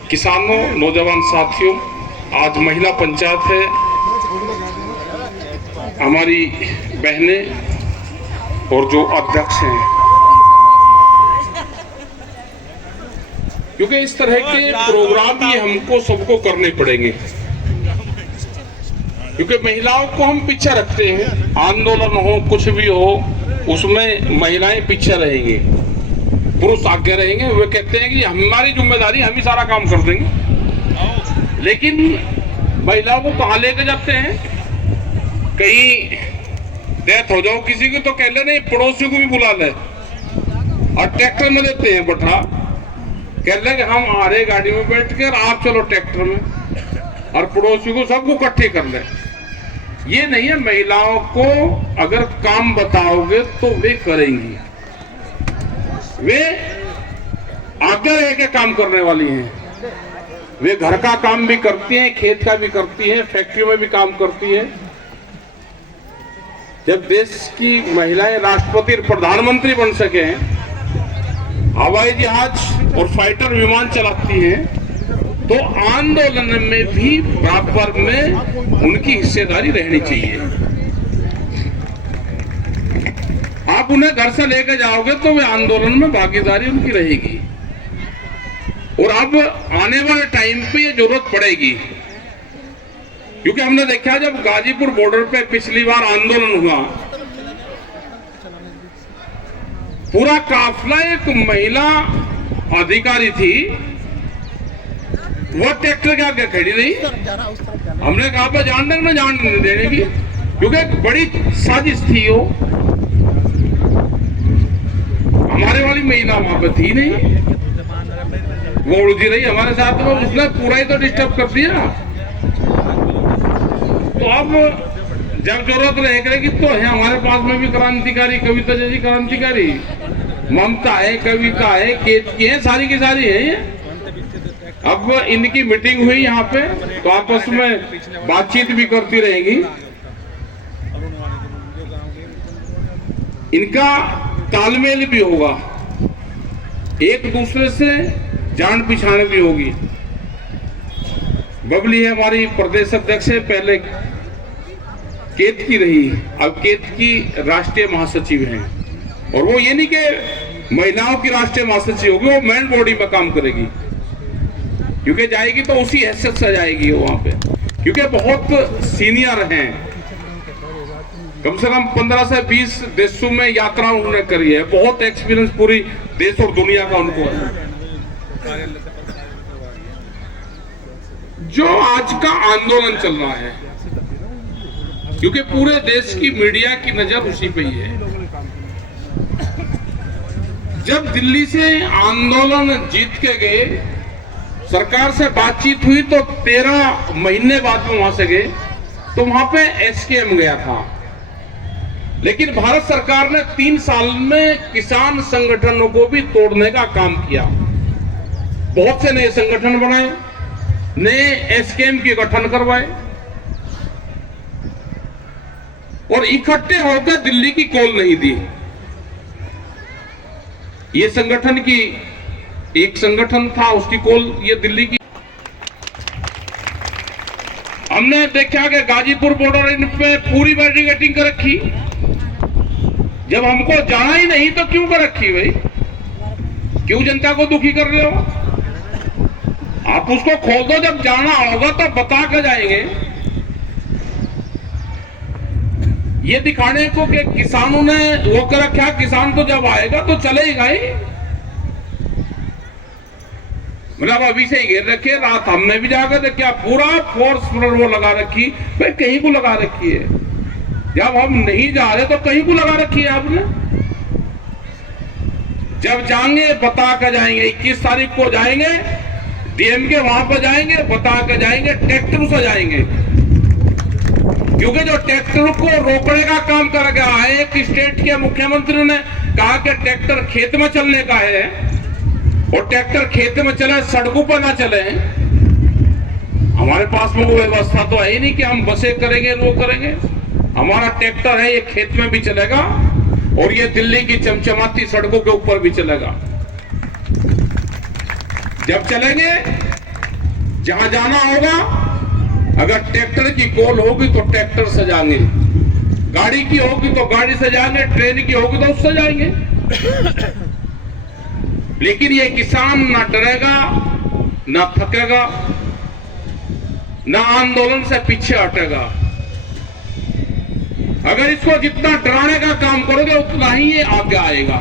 किसानों, नौजवान साथियों, आज महिला पंचायत है। हमारी बहनें और जो अध्यक्ष हैं, क्योंकि इस तरह के प्रोग्राम ये हमको सबको करने पड़ेंगे, क्योंकि महिलाओं को हम पीछे रखते हैं। आंदोलन हो, कुछ भी हो, उसमें महिलाएं पीछे रहेंगी, पुरुष आगे रहेंगे। वे कहते हैं कि हमारी जिम्मेदारी, हम ही सारा काम कर देंगे। लेकिन महिलाओं को कहाँ लेके जाते हैं? कहीं डेथ हो जाओ किसी की तो कह ले नहीं, पड़ोसी को भी बुला ले, और ट्रैक्टर में देते हैं बैठा, कह ले कि हम आ रहे गाड़ी में बैठ कर, आप चलो ट्रैक्टर में, और पड़ोसी को सबको इकट्ठे कर ले। ये नहीं है। महिलाओं को अगर काम बताओगे तो वे करेंगी, वे आगे रह के काम करने वाली हैं। वे घर का काम भी करती हैं, खेत का भी करती हैं, फैक्ट्री में भी काम करती हैं। जब देश की महिलाएं राष्ट्रपति और प्रधानमंत्री बन सके, हवाई जहाज और फाइटर विमान चलाती हैं, तो आंदोलन में भी बराबर में उनकी हिस्सेदारी रहनी चाहिए। आप उन्हें घर से लेकर जाओगे तो वे आंदोलन में भागीदारी उनकी रहेगी, और अब आने वाले टाइम पे ये जरूरत पड़ेगी। क्योंकि हमने देखा जब गाजीपुर बॉर्डर पे पिछली बार आंदोलन हुआ, पूरा काफिला एक महिला अधिकारी थी, वो ट्रैक्टर के आगे खड़ी रही। हमने कहा पे जान देंगे, जान नहीं देने की, क्योंकि एक बड़ी साजिश थी। वो हमारे वाली महिला वहां पे थी नहीं, वो उलझी रही हमारे साथ में, उसने पूरा ही तो डिस्टर्ब कर दिया। तो अब जब जरूरत रहेगी तो है, हमारे पास में भी क्रांतिकारी, कविता जैसी क्रांतिकारी, ममता है, कविता है, केतकी है, सारी की सारी है ये। अब इनकी मीटिंग हुई यहाँ पे, तो आपस में बातचीत भी करती रहेंगी। इनका तालमेल भी होगा, एक दूसरे से जान पहचान भी होगी। बबली है हमारी प्रदेश अध्यक्ष है, पहले केतकी रही, अब केतकी राष्ट्रीय महासचिव हैं। और वो ये नहीं कि महिलाओं की राष्ट्रीय महासचिव होगी, वो मेन बॉडी में काम करेगी, क्योंकि जाएगी तो उसी हैसियत से जाएगी वहां पे, क्योंकि बहुत सीनियर हैं। कम से कम 15 से 20 देशों में यात्रा उन्होंने करी है, बहुत एक्सपीरियंस पूरी देश और दुनिया का उनको है। जो आज का आंदोलन चल रहा है, क्योंकि पूरे देश की मीडिया की नजर उसी पे ही है। जब दिल्ली से आंदोलन जीत के गए, सरकार से बातचीत हुई, तो 13 महीने बाद में वहां से गए, तो वहां पे एसकेएम गया था। लेकिन भारत सरकार ने 3 साल में किसान संगठनों को भी तोड़ने का काम किया। बहुत से नए संगठन बनाए, नए एसकेएम के गठन करवाए, और इकट्ठे होकर दिल्ली की कॉल नहीं दी। ये संगठन की एक संगठन था, उसकी कॉल ये दिल्ली की। हमने देखा कि गाजीपुर बॉर्डर इन पे पूरी बैरिकेडिंग कर रखी। जब हमको जाना ही नहीं तो क्यों कर रखी भाई? क्यों जनता को दुखी कर रहे हो? आप उसको खोल दो, जब जाना होगा तो बता के जाएंगे। ये दिखाने को कि किसानों ने वो कर रखा, किसान तो जब आएगा तो चलेगा ही। मतलब अभी से ही घेर रखे, रात हमने भी जाकर देखा, पूरा फोर्स पर वो लगा रखी। भाई कहीं को लगा रखी है, जब हम नहीं जा रहे तो कहीं को लगा रखी है आपने। जब जाएंगे बता कर जाएंगे, 21 तारीख को जाएंगे, डीएम के वहां पर जाएंगे, बता कर जाएंगे, ट्रैक्टर से जाएंगे। क्योंकि जो ट्रैक्टर को रोकने का काम कर गया है, एक स्टेट के मुख्यमंत्री ने कहा कि ट्रैक्टर खेत में चलने का है, और ट्रैक्टर खेत में चले, सड़कों पर ना चले। हमारे पास में वो व्यवस्था तो है ही नहीं कि हम बसें करेंगे, वो करेंगे। हमारा ट्रैक्टर है, ये खेत में भी चलेगा और ये दिल्ली की चमचमाती सड़कों के ऊपर भी चलेगा। जब चलेंगे जहां जाना होगा, अगर ट्रैक्टर की कॉल होगी तो ट्रैक्टर से जाएंगे, गाड़ी की होगी तो गाड़ी से जाएंगे, ट्रेन की होगी तो उससे जाएंगे। लेकिन ये किसान ना डरेगा, ना थकेगा, ना आंदोलन से पीछे हटेगा। अगर इसको जितना डराने का काम करोगे उतना ही ये आगे आएगा।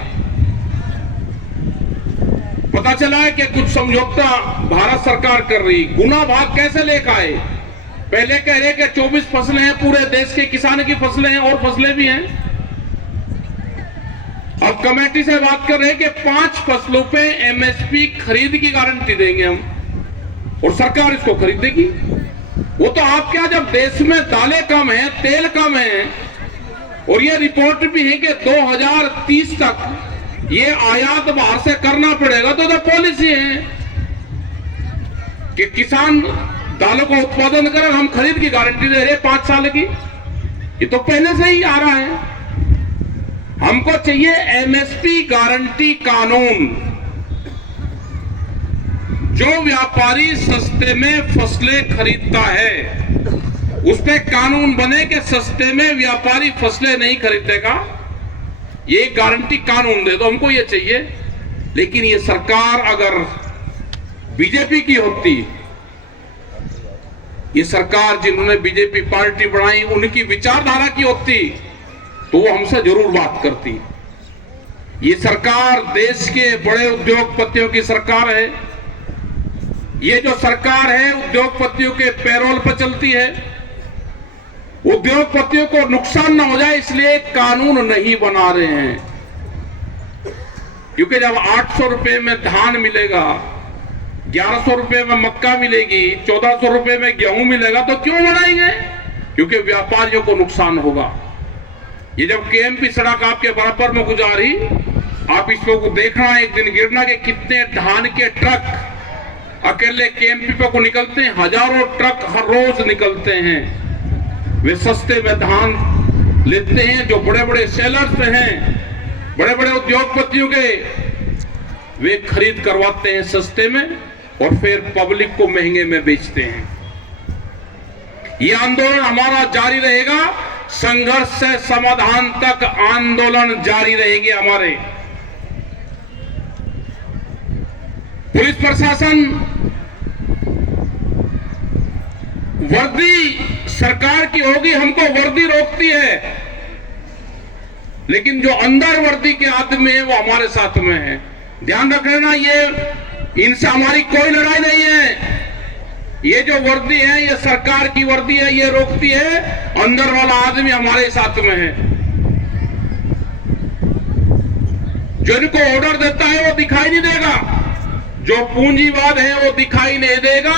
पता चला है कि कुछ समझौता भारत सरकार कर रही, गुना भाग कैसे लेकर आए। पहले कह रहे कि 24 फसलें हैं, पूरे देश के किसान की फसलें हैं और फसलें भी हैं। अब कमेटी से बात कर रहे हैं कि 5 फसलों पे एमएसपी खरीद की गारंटी देंगे हम, और सरकार इसको खरीदेगी। वो तो आप क्या, जब देश में दालें कम है, तेल कम है, और ये रिपोर्ट भी है कि 2030 तक ये आयात बाहर से करना पड़ेगा, तो पॉलिसी है कि किसान दालों का उत्पादन करें, हम खरीद की गारंटी दे रहे 5 साल की। ये तो पहले से ही आ रहा है। हमको चाहिए एमएसपी गारंटी कानून। जो व्यापारी सस्ते में फसलें खरीदता है उस पे कानून बने कि सस्ते में व्यापारी फसलें नहीं खरीदेगा, ये गारंटी कानून दे दो, हमको ये चाहिए। लेकिन ये सरकार अगर बीजेपी की होती, ये सरकार जिन्होंने बीजेपी पार्टी बनाई उनकी विचारधारा की होती, तो वो हमसे जरूर बात करती। ये सरकार देश के बड़े उद्योगपतियों की सरकार है। ये जो सरकार है उद्योगपतियों के पैरोल पर चलती है। उद्योगपतियों को नुकसान ना हो जाए इसलिए कानून नहीं बना रहे हैं, क्योंकि जब 800 रुपए में धान मिलेगा, 1100 रुपए में मक्का मिलेगी, 1400 रुपए में गेहूं मिलेगा, तो क्यों बढ़ाएंगे? क्योंकि व्यापारियों को नुकसान होगा। ये जब केएमपी सड़क आपके बराबर में गुजारी, आप इसको देखना, एक दिन गिरना कि कितने धान के ट्रक अकेले केएमपी पे को निकलते हैं। हजारों ट्रक हर रोज निकलते हैं। वे सस्ते में धान लेते हैं, जो बड़े बड़े सेलर्स हैं, बड़े बड़े उद्योगपतियों के, वे खरीद करवाते हैं सस्ते में और फिर पब्लिक को महंगे में बेचते हैं। ये आंदोलन हमारा जारी रहेगा, संघर्ष से समाधान तक आंदोलन जारी रहेंगे हमारे। पुलिस प्रशासन वर्दी सरकार की होगी, हमको वर्दी रोकती है, लेकिन जो अंदर वर्दी के आदमी है वो हमारे साथ में है। ध्यान रख लेना, ये इनसे हमारी कोई लड़ाई नहीं है। ये जो वर्दी है ये सरकार की वर्दी है, ये रोकती है, अंदर वाला आदमी हमारे साथ में है। जो इनको ऑर्डर देता है वो दिखाई नहीं देगा, जो पूंजीवाद है वो दिखाई नहीं देगा,